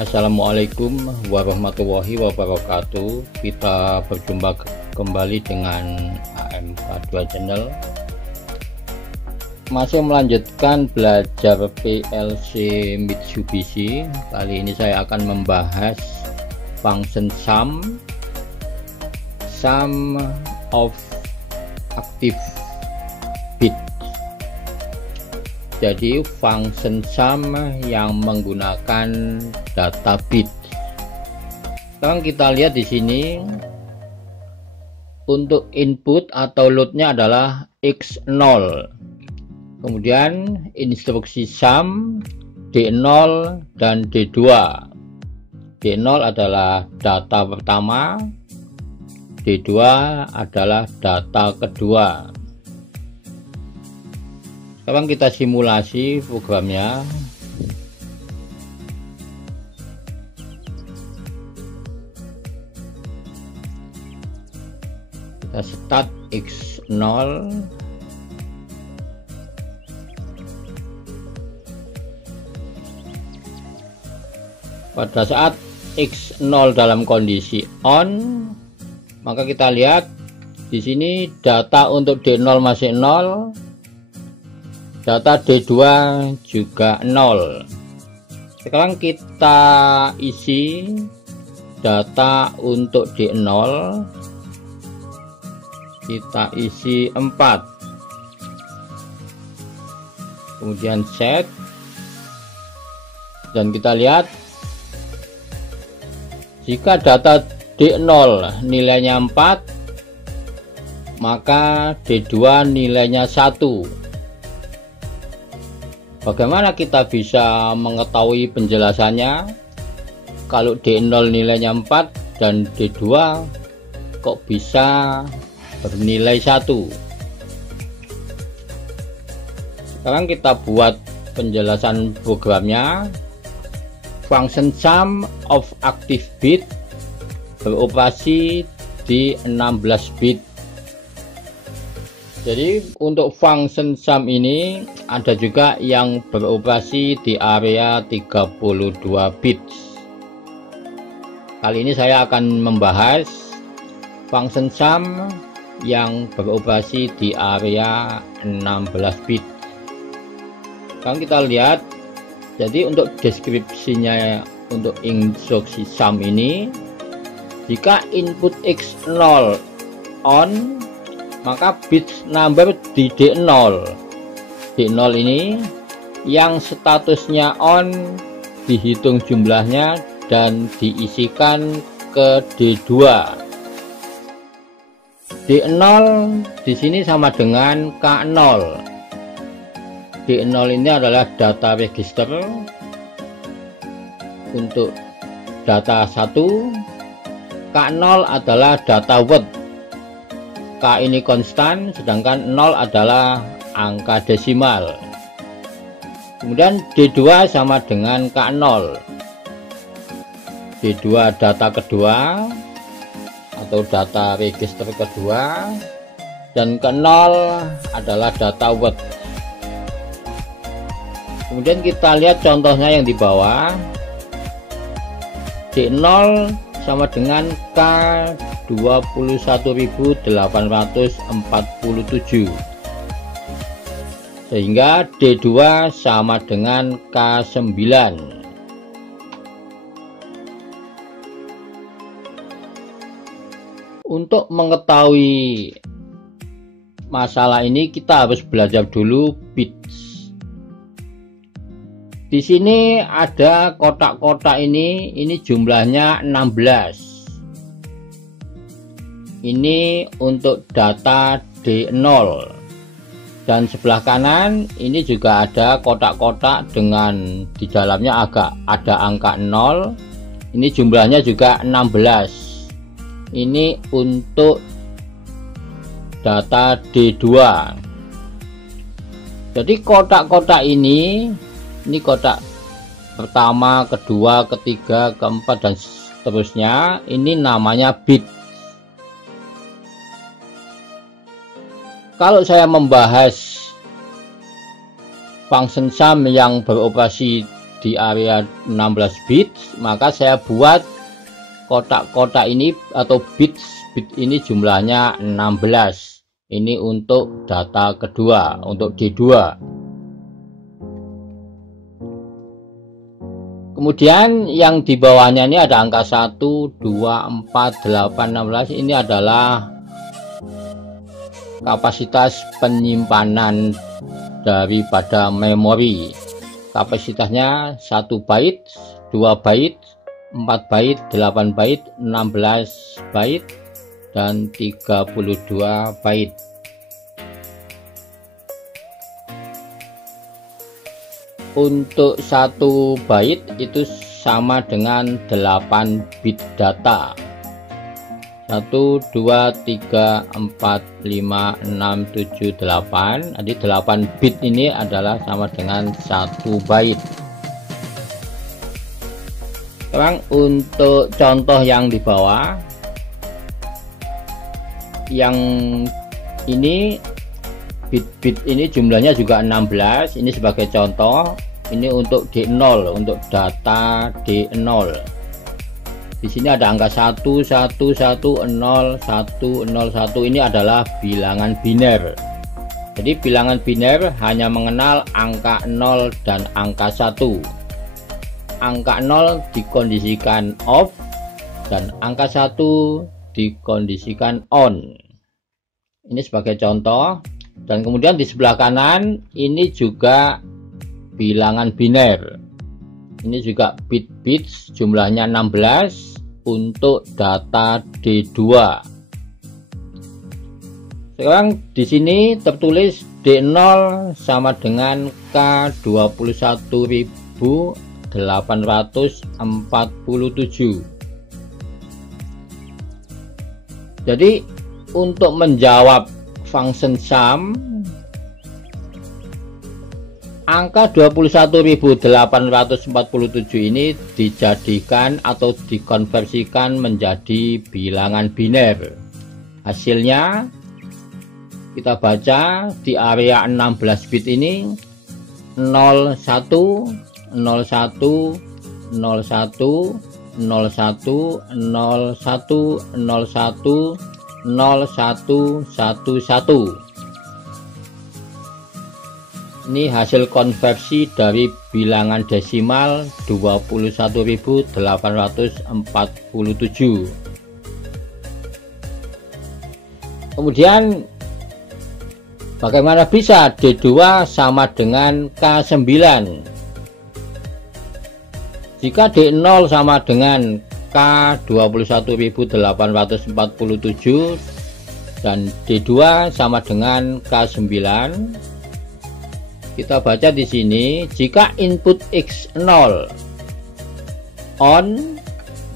Assalamualaikum warahmatullahi wabarakatuh. Kita berjumpa kembali dengan AM42 Channel. Masih melanjutkan belajar PLC Mitsubishi. Kali ini saya akan membahas function sum of active bit. Jadi function sum yang menggunakan data bit. Sekarang kita lihat di sini untuk input atau loadnya adalah X0. Kemudian instruksi sum D0 dan D2. D0 adalah data pertama, D2 adalah data kedua. Sekarang kita simulasi programnya. Kita start X0. Pada saat X0 dalam kondisi on, maka kita lihat di sini data untuk D0 masih 0. Data D2 juga 0. Sekarang kita isi data untuk D0. Kita isi 4. Kemudian set. Dan kita lihat jika data D0 nilainya 4, maka D2 nilainya 1. Bagaimana kita bisa mengetahui penjelasannya? Kalau D0 nilainya 4 dan D2 kok bisa bernilai 1? Sekarang kita buat penjelasan programnya. Function sum of active bit beroperasi di 16 bit. Jadi untuk function sum ini ada juga yang beroperasi di area 32 bits. Kali ini saya akan membahas function sum yang beroperasi di area 16 bit. Sekarang kita lihat, jadi untuk deskripsinya untuk instruksi sum ini, jika input X0 on, maka bit number di D0. D0 ini yang statusnya on dihitung jumlahnya dan diisikan ke D2. D0 di sini sama dengan K0. D0 ini adalah data register untuk data 1. K0 adalah data word. K ini konstan, sedangkan 0 adalah angka desimal. Kemudian D2 sama dengan K0. D2 data kedua atau data register kedua, dan K0 adalah data word. Kemudian kita lihat contohnya yang di bawah. D0 sama dengan K 21.847, sehingga D2 sama dengan K9. Untuk mengetahui masalah ini kita harus belajar dulu bits. Di sini ada kotak-kotak ini jumlahnya 16. Ini untuk data D0, dan sebelah kanan ini juga ada kotak-kotak dengan di dalamnya agak ada angka 0. Ini jumlahnya juga 16. Ini untuk data D2. Jadi kotak-kotak ini kotak pertama, kedua, ketiga, keempat, dan seterusnya, ini namanya bit. Kalau saya membahas function sum yang beroperasi di area 16 bits, maka saya buat kotak-kotak ini atau bit ini jumlahnya 16. Ini untuk data kedua, untuk D2. Kemudian yang di bawahnya ini ada angka 1, 2, 4, 8, 16. Ini adalah kapasitas penyimpanan daripada memori. Kapasitasnya 1 byte, 2 byte, 4 byte, 8 byte, 16 byte, dan 32 byte. Untuk 1 byte itu sama dengan 8 bit data. 1, 2, 3, 4, 5, 6, 7, 8. Jadi 8 bit ini adalah sama dengan 1 byte. Sekarang untuk contoh yang di bawah, yang ini bit-bit ini jumlahnya juga 16. Ini sebagai contoh, ini untuk D0, untuk data D0. Di sini ada angka 1, 1, 1, 0, 1, 0, 1. Ini adalah bilangan biner. Jadi bilangan biner hanya mengenal angka 0 dan angka 1. Angka 0 dikondisikan off dan angka 1 dikondisikan on. Ini sebagai contoh. Dan kemudian di sebelah kanan ini juga bilangan biner. Ini juga bit-bits jumlahnya 16 untuk data D2. Sekarang di sini tertulis D0 sama dengan K21.847. Jadi untuk menjawab function sum, angka 21.847 ini dijadikan atau dikonversikan menjadi bilangan biner. Hasilnya kita baca di area 16 bit ini 01, 01, 01, 01, 01, 0111. Ini hasil konversi dari bilangan desimal 21.847. Kemudian bagaimana bisa D2 sama dengan K9? Jika D0 sama dengan K21.847 dan D2 sama dengan K9, kita baca di sini, jika input X0 on,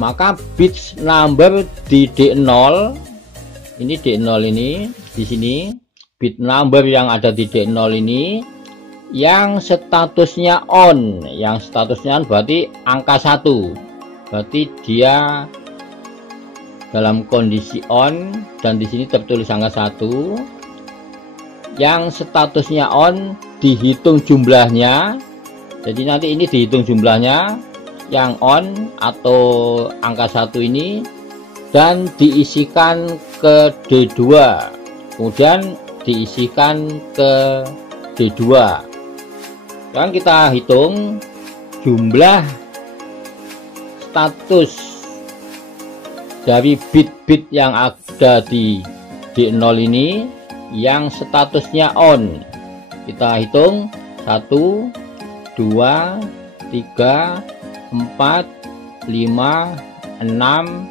maka bits number di D0, ini D0 ini di sini, bit number yang ada di D0 ini yang statusnya on, yang statusnya on berarti angka 1. Berarti dia dalam kondisi on, dan di sini tertulis angka 1. Yang statusnya on dihitung jumlahnya. Jadi nanti ini dihitung jumlahnya yang on atau angka 1 ini dan diisikan ke D2. Kemudian diisikan ke D2. Sekarang kita hitung jumlah status dari bit-bit yang ada di D0 ini yang statusnya on. Kita hitung 1, 2, 3, 4, 5, 6,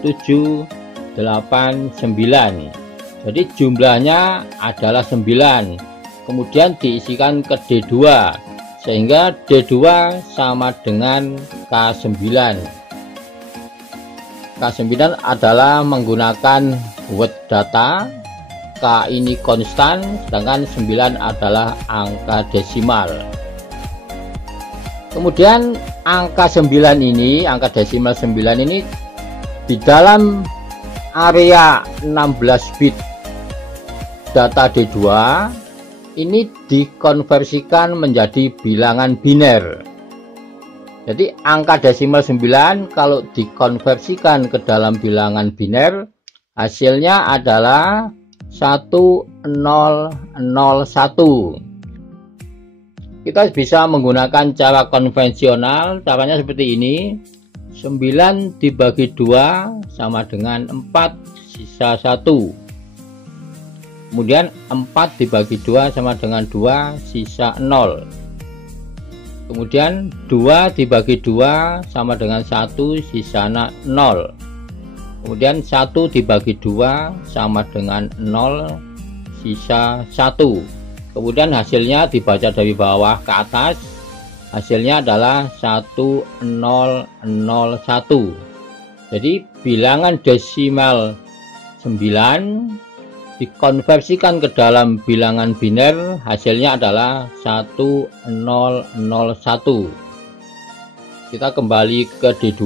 7, 8, 9. Jadi jumlahnya adalah 9. Kemudian diisikan ke D2 sehingga D2 sama dengan K9. K9 adalah menggunakan word data. K ini konstan, sedangkan 9 adalah angka desimal. Kemudian angka 9 ini, angka desimal 9 ini di dalam area 16 bit data D2 ini dikonversikan menjadi bilangan biner. Jadi angka desimal 9 kalau dikonversikan ke dalam bilangan biner, hasilnya adalah 1001. Kita bisa menggunakan cara konvensional, caranya seperti ini. 9 dibagi 2 sama dengan 4 sisa 1. Kemudian 4 dibagi 2 sama dengan 2 sisa 0. Kemudian 2 dibagi 2 sama dengan 1 sisa 0. Kemudian 1 dibagi 2 sama dengan 0 sisa 1. Kemudian hasilnya dibaca dari bawah ke atas. Hasilnya adalah 1001. Jadi bilangan desimal 9 dikonversikan ke dalam bilangan biner, hasilnya adalah 1001. Kita kembali ke D2.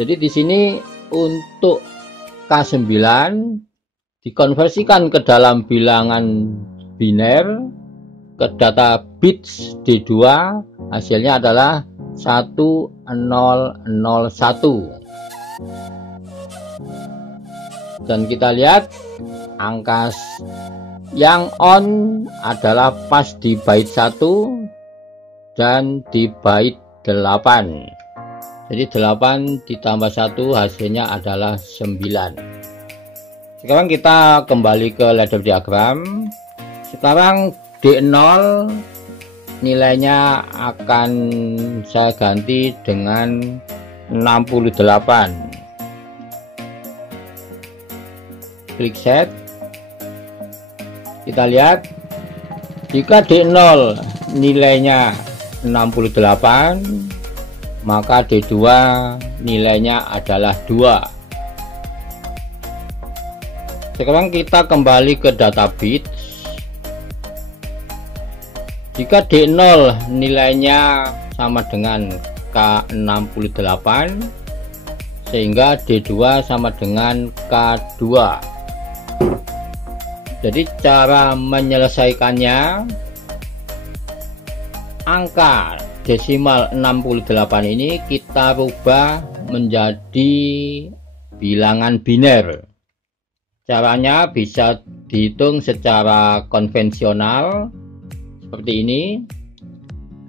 Jadi di sini untuk K9 dikonversikan ke dalam bilangan biner ke data bits D2, hasilnya adalah 1001. Dan kita lihat angka yang on adalah pas di bait 1 dan di bait 8. Jadi 8 ditambah 1 hasilnya adalah 9. Sekarang kita kembali ke ladder diagram. Sekarang D0 nilainya akan saya ganti dengan 68. Klik set. Kita lihat jika D0 nilainya 68, maka D2 nilainya adalah 2. Sekarang kita kembali ke data bit. Jika D0 nilainya sama dengan K68, sehingga D2 sama dengan K2. Jadi cara menyelesaikannya, angka desimal 68 ini kita rubah menjadi bilangan biner. Caranya bisa dihitung secara konvensional seperti ini.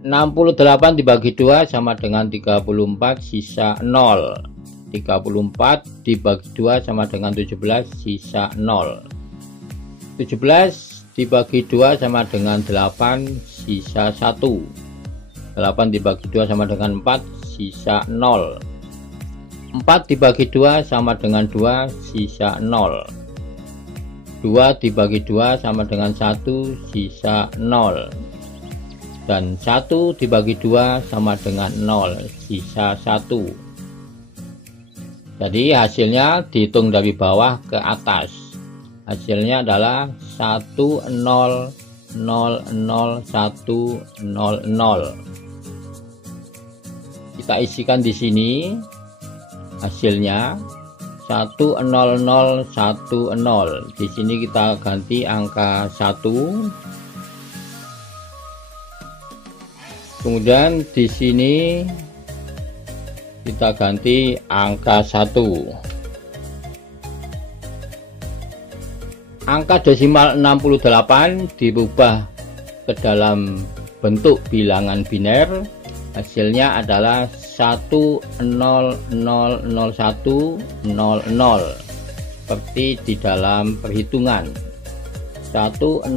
68 dibagi 2 sama dengan 34 sisa 0. 34 dibagi 2 sama dengan 17 sisa 0. 17 dibagi 2 sama dengan 8 sisa 1. 8 dibagi 2 sama dengan 4 sisa 0. 4 dibagi 2 sama dengan 2 sisa 0. 2 dibagi 2 sama dengan 1 sisa 0. Dan 1 dibagi 2 sama dengan 0 sisa 1. Jadi hasilnya dihitung dari bawah ke atas. Hasilnya adalah 100100. Kita isikan di sini hasilnya 10010. Di sini kita ganti angka 1. Kemudian di sini kita ganti angka 1. Angka desimal 68 dirubah ke dalam bentuk bilangan biner, hasilnya adalah 100100 seperti di dalam perhitungan 1000.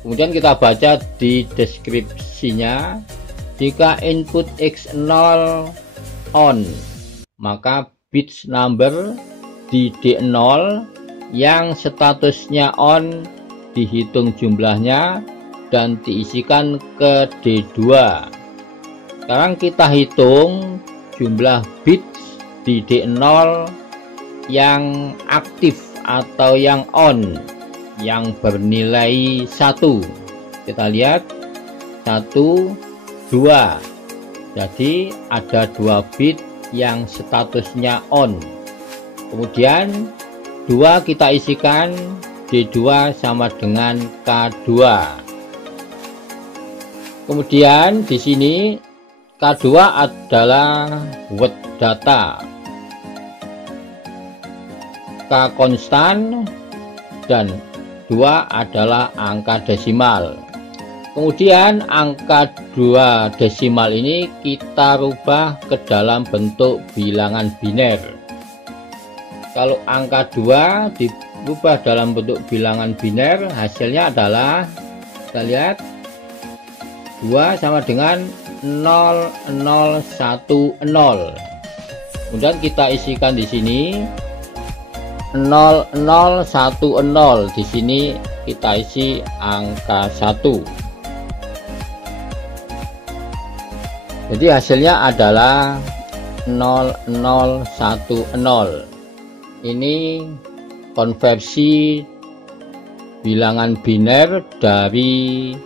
Kemudian kita baca di deskripsinya, jika input X0 on, maka bits number di D0 yang statusnya on dihitung jumlahnya dan diisikan ke D2. Sekarang kita hitung jumlah bits di D0 yang aktif atau yang on, yang bernilai 1. Kita lihat 1, 2. Jadi ada 2 bit yang statusnya on. Kemudian 2 kita isikan, D2 sama dengan K2. Kemudian di sini K2 adalah word data, K konstan, dan 2 adalah angka desimal. Kemudian angka 2 desimal ini kita rubah ke dalam bentuk bilangan biner. Kalau angka 2 dirubah dalam bentuk bilangan biner, hasilnya adalah, kita lihat, 2 sama dengan 0010. Kemudian kita isikan di sini 0010. Di sini kita isi angka 1. Jadi hasilnya adalah 0010. Ini konversi bilangan biner dari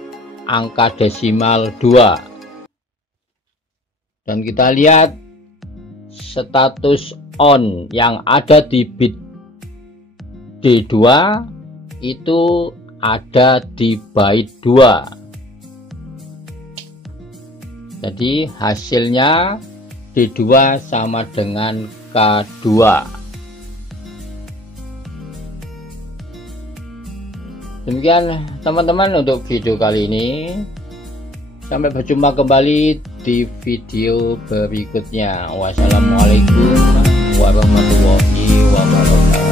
angka desimal 2. Dan kita lihat status on yang ada di bit D2 itu ada di byte 2. Jadi hasilnya D2 sama dengan K2. Demikian teman-teman untuk video kali ini. Sampai berjumpa kembali di video berikutnya. Wassalamualaikum warahmatullahi wabarakatuh.